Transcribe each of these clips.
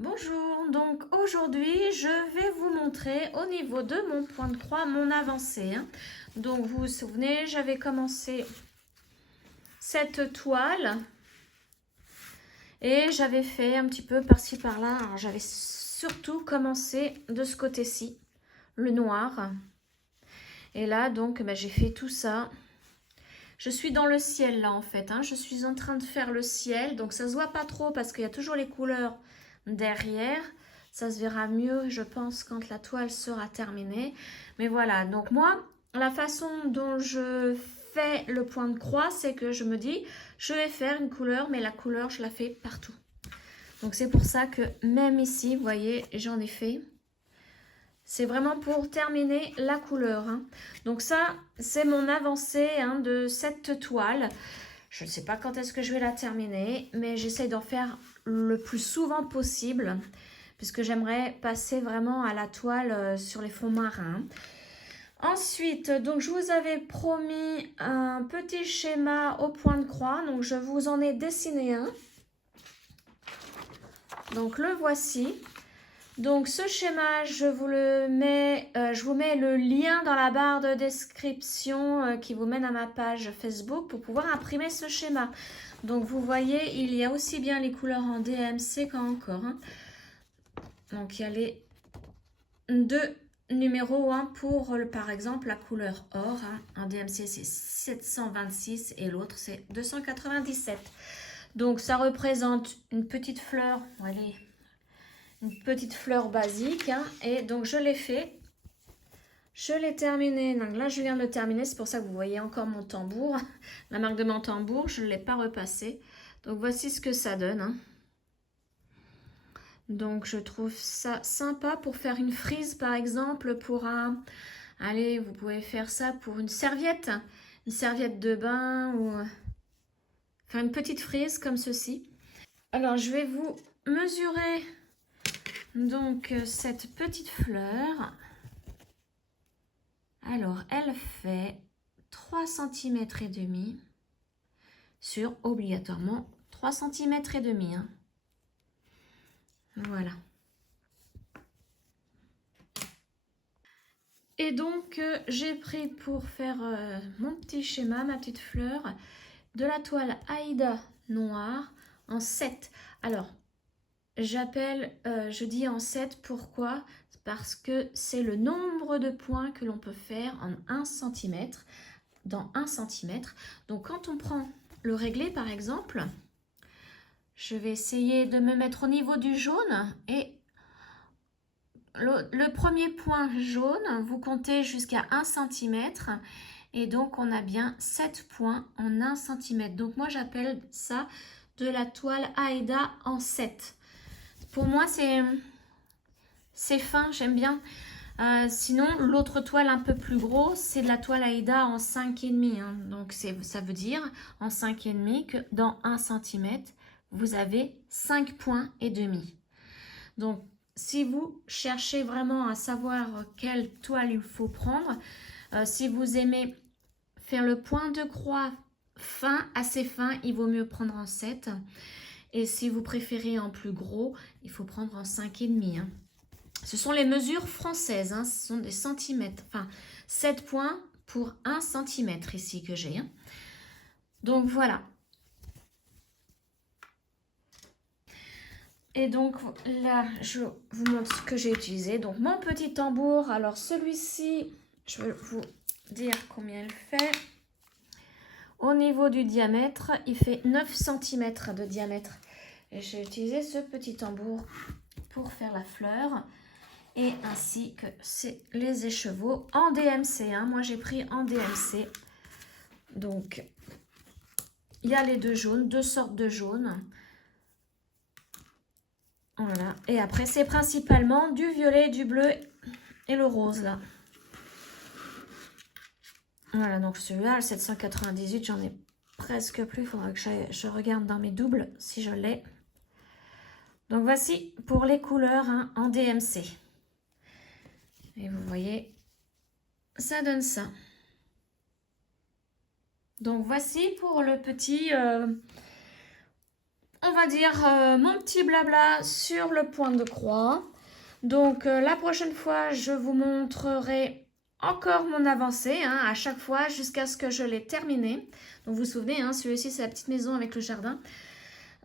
Bonjour, donc aujourd'hui je vais vous montrer au niveau de mon point de croix mon avancée. Donc vous vous souvenez, j'avais commencé cette toile et j'avais fait un petit peu par-ci par-là. Alors j'avais surtout commencé de ce côté-ci, le noir. Et là donc j'ai fait tout ça. Je suis dans le ciel là en fait, je suis en train de faire le ciel, donc ça se voit pas trop parce qu'il y a toujours les couleurs derrière. Ça se verra mieux, je pense, quand la toile sera terminée. Mais voilà, donc moi, la façon dont je fais le point de croix, c'est que je me dis, je vais faire une couleur, mais la couleur, je la fais partout. Donc c'est pour ça que même ici, vous voyez, j'en ai fait. C'est vraiment pour terminer la couleur. Donc ça, c'est mon avancée de cette toile. Je ne sais pas quand est-ce que je vais la terminer, mais j'essaye d'en faire le plus souvent possible, puisque j'aimerais passer vraiment à la toile sur les fonds marins. Ensuite, donc je vous avais promis un petit schéma au point de croix, donc je vous en ai dessiné un. Donc le voici. Donc ce schéma, je vous mets le lien dans la barre de description qui vous mène à ma page Facebook pour pouvoir imprimer ce schéma. Donc vous voyez, il y a aussi bien les couleurs en DMC qu'encore. Donc il y a les deux numéros pour par exemple la couleur or. En DMC c'est 726 et l'autre c'est 297. Donc ça représente une petite fleur, allez, une petite fleur basique et donc je l'ai fait, je l'ai terminé. Donc là je viens de le terminer, c'est pour ça que vous voyez encore mon tambour, la marque de mon tambour, je ne l'ai pas repassé. Donc voici ce que ça donne. Donc je trouve ça sympa pour faire une frise par exemple, pour un, allez, vous pouvez faire ça pour une serviette de bain ou faire une petite frise comme ceci. Alors je vais vous mesurer donc cette petite fleur. Alors elle fait 3 cm et demi sur obligatoirement 3 cm et demi. Voilà. Et donc j'ai pris pour faire mon petit schéma, ma petite fleur, de la toile Aïda noire en 7. Alors je dis en 7, pourquoi? Parce que c'est le nombre de points que l'on peut faire en 1 cm, dans 1 cm. Donc quand on prend le réglé par exemple, je vais essayer de me mettre au niveau du jaune et le premier point jaune, vous comptez jusqu'à 1 cm et donc on a bien 7 points en 1 cm. Donc moi j'appelle ça de la toile Aïda en 7. Pour moi c'est fin, j'aime bien. Sinon l'autre toile un peu plus gros, c'est de la toile Aïda en 5,5. Donc ça veut dire en 5,5 que dans 1 cm, vous avez 5 points et demi. Donc si vous cherchez vraiment à savoir quelle toile il faut prendre, si vous aimez faire le point de croix fin, assez fin, il vaut mieux prendre en 7. Et si vous préférez en plus gros, il faut prendre en 5,5. Ce sont les mesures françaises, ce sont des centimètres. Enfin, 7 points pour 1 cm ici que j'ai. Donc voilà. Et donc là, je vous montre ce que j'ai utilisé. Donc mon petit tambour, alors celui-ci, je vais vous dire combien il fait. Au niveau du diamètre, il fait 9 cm de diamètre. Et j'ai utilisé ce petit tambour pour faire la fleur. Et ainsi que c'est les écheveaux en DMC. Moi j'ai pris en DMC. Donc il y a les deux jaunes, deux sortes de jaunes. Voilà. Et après, c'est principalement du violet, du bleu et le rose, là. Voilà, donc celui-là, le 798, j'en ai presque plus. Il faudra que je regarde dans mes doubles si je l'ai. Donc, voici pour les couleurs en DMC. Et vous voyez, ça donne ça. Donc, voici pour le petit on va dire, mon petit blabla sur le point de croix. Donc, la prochaine fois, je vous montrerai encore mon avancée, hein, à chaque fois, jusqu'à ce que je l'ai terminé. Donc, vous vous souvenez, hein, celui-ci, c'est la petite maison avec le jardin.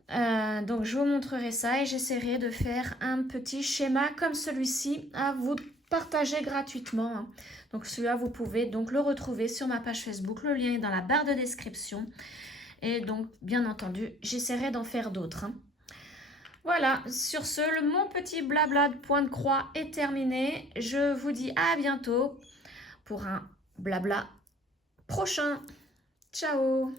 Donc, je vous montrerai ça et j'essaierai de faire un petit schéma comme celui-ci à vous partager gratuitement, hein. Donc, celui-là, vous pouvez donc le retrouver sur ma page Facebook. Le lien est dans la barre de description. Et donc, bien entendu, j'essaierai d'en faire d'autres, hein. Voilà, sur ce, mon petit blabla de point de croix est terminé. Je vous dis à bientôt pour un blabla prochain. Ciao!